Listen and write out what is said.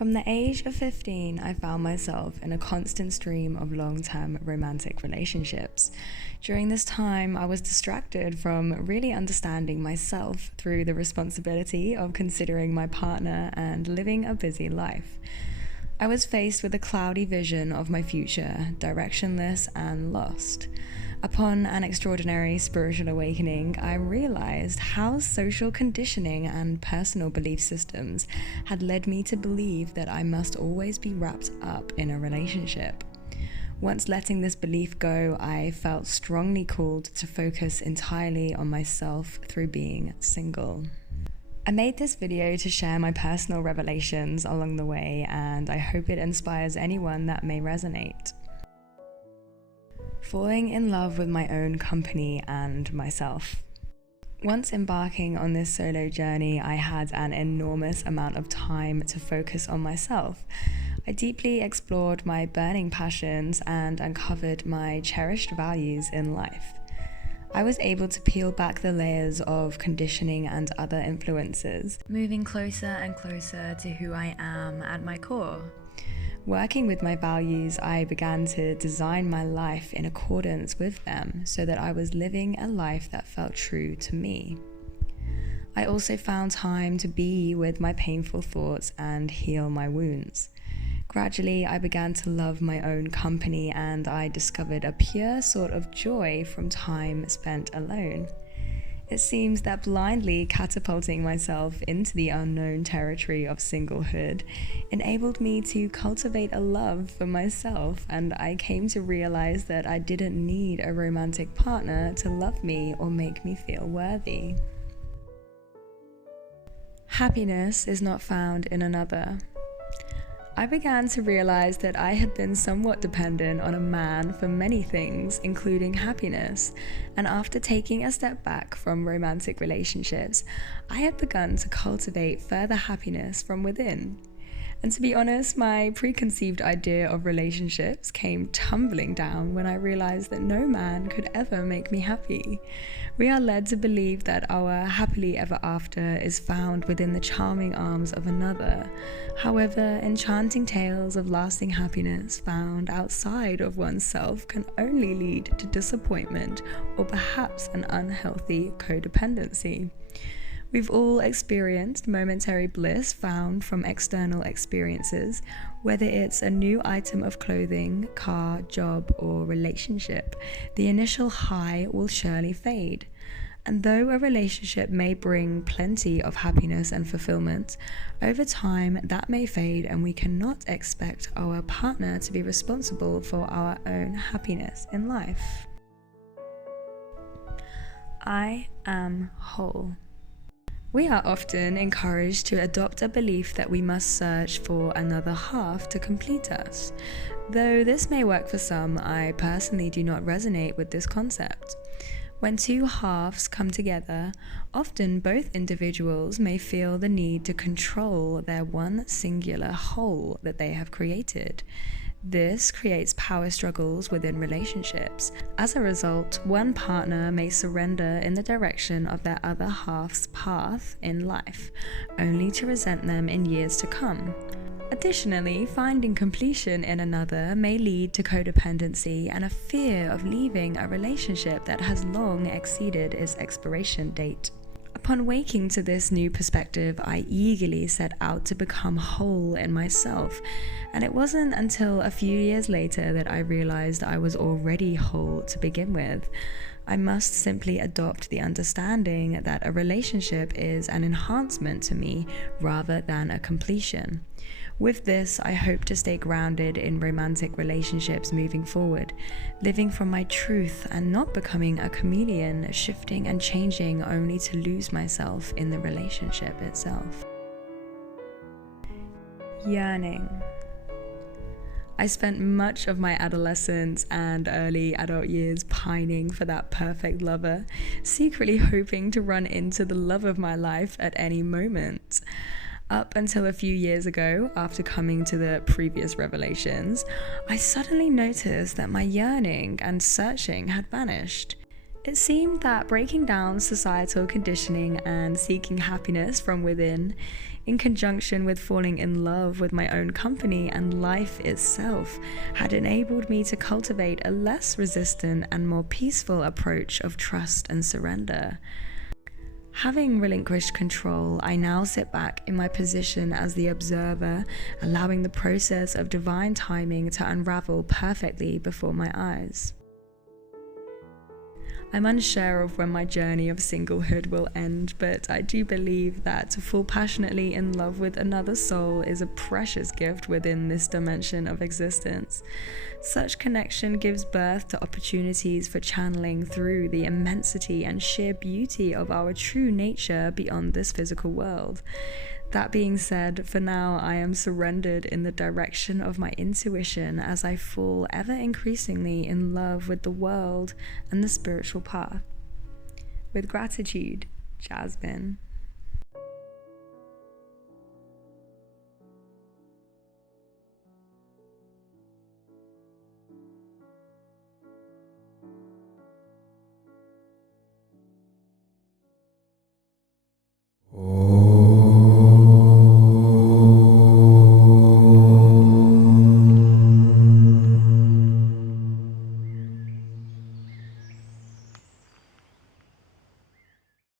From the age of 15, I found myself in a constant stream of long-term romantic relationships. During this time, I was distracted from really understanding myself through the responsibility of considering my partner and living a busy life. I was faced with a cloudy vision of my future, directionless and lost. Upon an extraordinary spiritual awakening, I realized how social conditioning and personal belief systems had led me to believe that I must always be wrapped up in a relationship. Once letting this belief go, I felt strongly called to focus entirely on myself through being single. I made this video to share my personal revelations along the way, and I hope it inspires anyone that may resonate. Falling in love with my own company and myself. Once embarking on this solo journey, I had an enormous amount of time to focus on myself. I deeply explored my burning passions and uncovered my cherished values in life. I was able to peel back the layers of conditioning and other influences, moving closer and closer to who I am at my core. Working with my values, I began to design my life in accordance with them so that I was living a life that felt true to me. I also found time to be with my painful thoughts and heal my wounds. Gradually, I began to love my own company, and I discovered a pure sort of joy from time spent alone. It seems that blindly catapulting myself into the unknown territory of singlehood enabled me to cultivate a love for myself, and I came to realize that I didn't need a romantic partner to love me or make me feel worthy. Happiness is not found in another. I began to realize that I had been somewhat dependent on a man for many things, including happiness, and after taking a step back from romantic relationships, I had begun to cultivate further happiness from within. And to be honest, my preconceived idea of relationships came tumbling down when I realized that no man could ever make me happy. We are led to believe that our happily ever after is found within the charming arms of another. However, enchanting tales of lasting happiness found outside of oneself can only lead to disappointment or perhaps an unhealthy codependency. We've all experienced momentary bliss found from external experiences, whether it's a new item of clothing, car, job, or relationship. The initial high will surely fade. And though a relationship may bring plenty of happiness and fulfillment, over time that may fade, and we cannot expect our partner to be responsible for our own happiness in life. I am whole. We are often encouraged to adopt a belief that we must search for another half to complete us. Though this may work for some, I personally do not resonate with this concept. When two halves come together, often both individuals may feel the need to control their one singular whole that they have created. This creates power struggles within relationships. As a result, one partner may surrender in the direction of their other half's path in life, only to resent them in years to come. Additionally, finding completion in another may lead to codependency and a fear of leaving a relationship that has long exceeded its expiration date. Upon waking to this new perspective, I eagerly set out to become whole in myself, and it wasn't until a few years later that I realized I was already whole to begin with. I must simply adopt the understanding that a relationship is an enhancement to me rather than a completion. With this, I hope to stay grounded in romantic relationships moving forward, living from my truth and not becoming a chameleon, shifting and changing only to lose myself in the relationship itself. Yearning. I spent much of my adolescence and early adult years pining for that perfect lover, secretly hoping to run into the love of my life at any moment. Up until a few years ago, after coming to the previous revelations, I suddenly noticed that my yearning and searching had vanished. It seemed that breaking down societal conditioning and seeking happiness from within, in conjunction with falling in love with my own company and life itself, had enabled me to cultivate a less resistant and more peaceful approach of trust and surrender. Having relinquished control, I now sit back in my position as the observer, allowing the process of divine timing to unravel perfectly before my eyes. I'm unsure of when my journey of singlehood will end, but I do believe that to fall passionately in love with another soul is a precious gift within this dimension of existence. Such connection gives birth to opportunities for channeling through the immensity and sheer beauty of our true nature beyond this physical world. That being said, for now I am surrendered in the direction of my intuition as I fall ever increasingly in love with the world and the spiritual path. With gratitude, Jasmine.